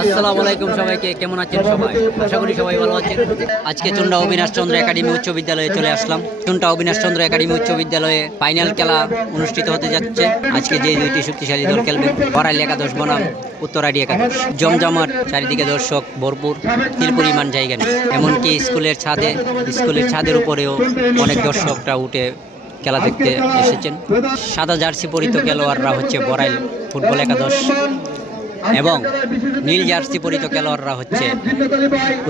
আসসালামু আলাইকুম সবাইকে, কেমন আছেন সবাই? আশা করি সবাই ভালো আছেন। আজকে চুন্ডা অবিনাশ চন্দ্র একাডেমি উচ্চ বিদ্যালয়ে চলে আসলাম। চুন্ডা অবিনাশ চন্দ্র একাডেমি উচ্চ বিদ্যালয়ে ফাইনাল খেলা অনুষ্ঠিত হতে যাচ্ছে। আজকে যে দুইটি শক্তিশালী দল খেলবে, বড়াইল একাদশ বনাম উত্তরাডি একাদশ। জমজমাট, চারিদিকে দর্শক ভরপুর, তিল পরিমাণ জায়গা নেই। এমনকি স্কুলের ছাদের উপরেও অনেক দর্শকরা উঠে খেলা দেখতে এসেছেন। সাদা জার্সি পরিত খেলোয়াড়রা হচ্ছে বড়াইল ফুটবল একাদশ এবং নীল জার্সি পরিত খেলোয়াড়রা হচ্ছে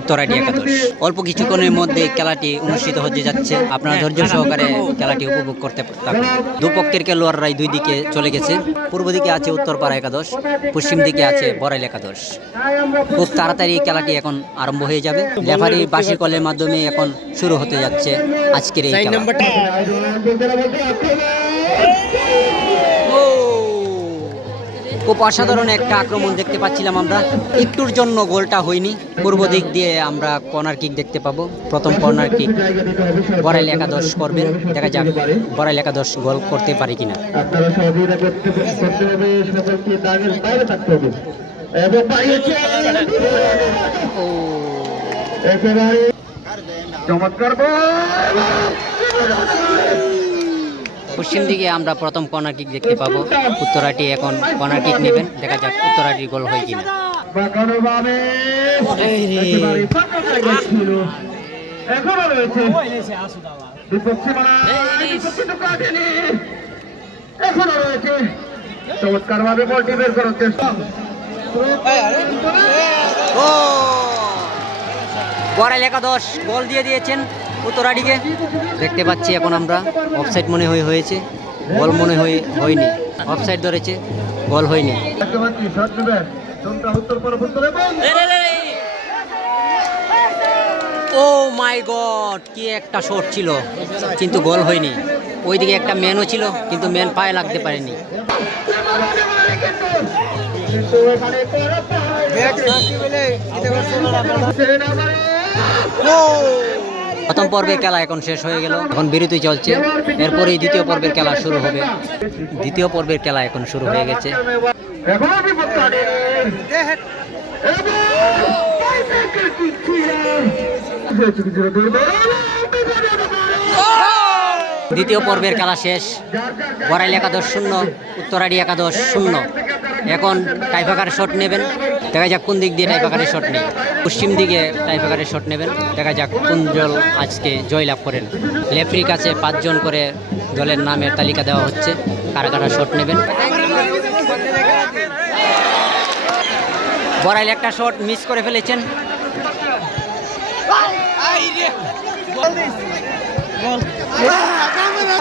উত্তরাডি একাদশ। অল্প কিছুক্ষণের মধ্যে খেলাটি অনুষ্ঠিত হতে যাচ্ছে। আপনারা ধৈর্য সহকারে খেলাটি উপভোগ করতে থাকুন। দুপক্ষের খেলোয়াড়রাই দুই দিকে চলে গেছে। পূর্ব দিকে আছে উত্তরপাড়া একাদশ, পশ্চিম দিকে আছে বড়াইল একাদশ। খুব তাড়াতাড়ি খেলাটি এখন আরম্ভ হয়ে যাবে। রেফারির বাঁশির কলের মাধ্যমে এখন শুরু হতে যাচ্ছে আজকের এই খেলা। খুব অসাধারণ একটা আক্রমণ দেখতে পাচ্ছিলাম আমরা। একটুর জন্য গোলটা হয়নি। পূর্ব দিক দিয়ে আমরা কর্নার কিক দেখতে পাবো। প্রথম কর্নার কিক বড়াইল একাদশ করবেন। দেখা যাক বড়াইল একাদশ গোল করতে পারে কিনা। পশ্চিম দিকে আমরা প্রথম কর্নার কিক দেখতে পাবো। উত্তরাটি এখন কর্নার কিক নেবেন। দেখা যাক উত্তরাটির গোল হয় কিনা। বড়াইল একাদশ গোল দিয়ে দিয়েছেন উত্তরাডিকে। দেখতে পাচ্ছি এখন আমরা অফসাইড মনে হয়েছে, গোল মনে হয়নি। অফসাইড ধরেছে, গোল হয়নি। ও মাই গড, কি একটা শট ছিল, কিন্তু গোল হয়নি। ওইদিকে একটা ম্যানও ছিল, কিন্তু ম্যান পায়ে লাগতে পারেনি। প্রথম পর্বের খেলা এখন শেষ হয়ে গেল। এখন বিরতি চলছে, এরপরেই দ্বিতীয় পর্বের খেলা শুরু হবে। দ্বিতীয় পর্বের খেলা এখন শুরু হয়ে গেছে। দ্বিতীয় পর্বের খেলা শেষ। বড়াইল একাদশ 0, উত্তরাডি একাদশ 0। এখন টাইফাকারের শট নেবেন। দেখা যাক কোন দিক দিয়ে টাইফাকারের শট নেই। পশ্চিম দিকে টাইফাকারের শট নেবেন। দেখা যাক কোন দল আজকে জয়লাভ করেন। রেফারির কাছে 5 জন করে দলের নামের তালিকা দেওয়া হচ্ছে, কারা কারা শট নেবেন। বড়াইল একটা শট মিস করে ফেলেছেন।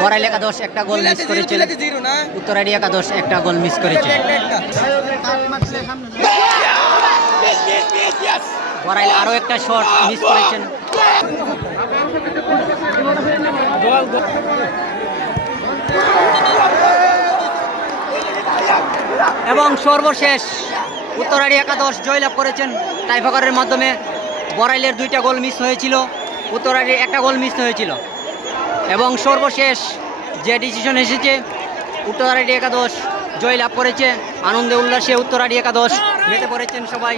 বড়াইল একাদশ একটা গোল মিস করেছেন, উত্তরাডি একাদশ একটা গোল মিস করেছে। বড়াইল আরো একটা শট মিস করেছেন। এবং সর্বশেষ উত্তরাডি একাদশ জয়লাভ করেছেন টাইফাকারের মাধ্যমে। বড়াইলের 2টা গোল মিস হয়েছিল, উত্তরাডির একটা গোল মিস হয়েছিল। এবং সর্বশেষ যে ডিসিশন এসেছে, উত্তরাডি একাদশ জয়লাভ করেছে। আনন্দে উল্লাসে উত্তরাডি একাদশ মেতে পড়েছেন সবাই।